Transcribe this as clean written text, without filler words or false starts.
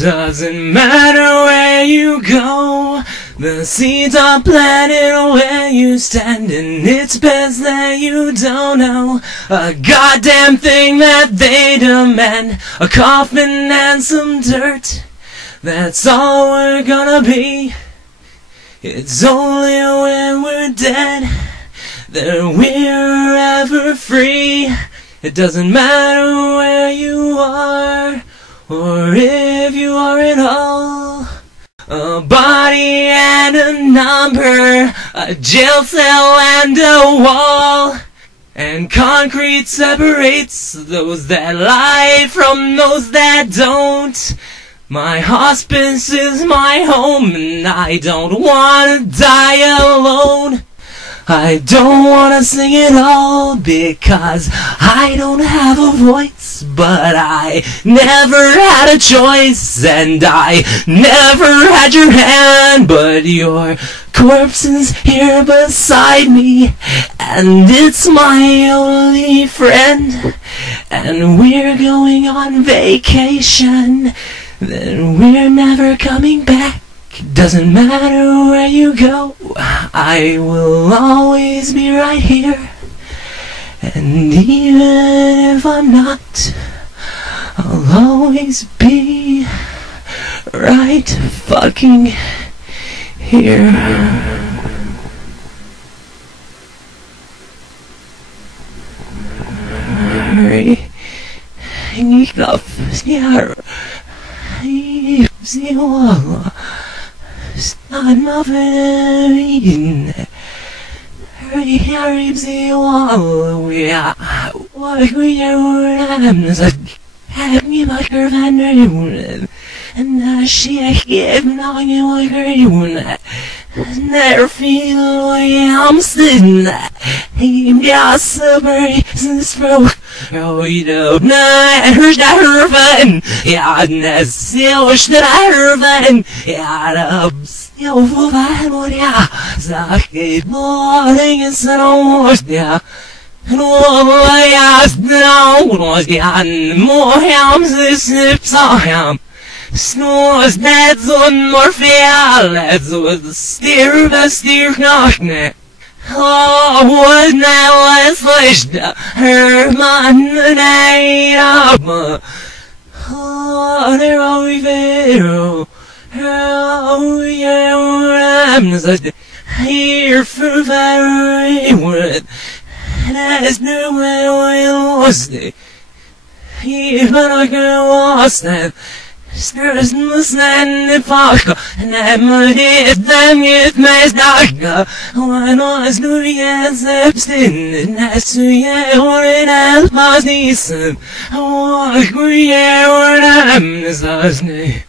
doesn't matter where you go, the seeds are planted where you stand, and it's best that you don't know a goddamn thing that they demand. A coffin and some dirt, that's all we're gonna be. It's only when we're dead that we're ever free. It doesn't matter where you are, or if you are at all. A body and a number, a jail cell and a wall, and concrete separates those that lie from those that don't. My hospice is my home, and I don't wanna die alone. I don't wanna sing it all because I don't have a voice, but I never had a choice, and I never had your hand, but your corpse is here beside me, and it's my only friend, and we're going on vacation, then we're never coming back. Doesn't matter where you go, I will always be right here. And even if I'm not, I'll always be right fucking here. Snad muffin hurry the wall, we are what we are having my curve and she gave knowing you like her never feel way I'm sitting he just this broke. Oh, you don't know, who's that her fun? Yeah, that's still that her fun. Yeah, still for fun, yeah. Sakit morning is no, yeah. No, yeah, no, yeah, more hams, snips on him. Snores, that's on Morphea, that's with the steer, knocking. Oh, wasn't that was her man the night of oh, there are we there. Oh, yeah, I'm such here for very word. That's no way I lost it. Even I can lost that. Stars in the sand and fog, and I'm hit them with my dog. When I was doing as abstain, and that's who you are, and as my decent. I walk where you are, and I'm the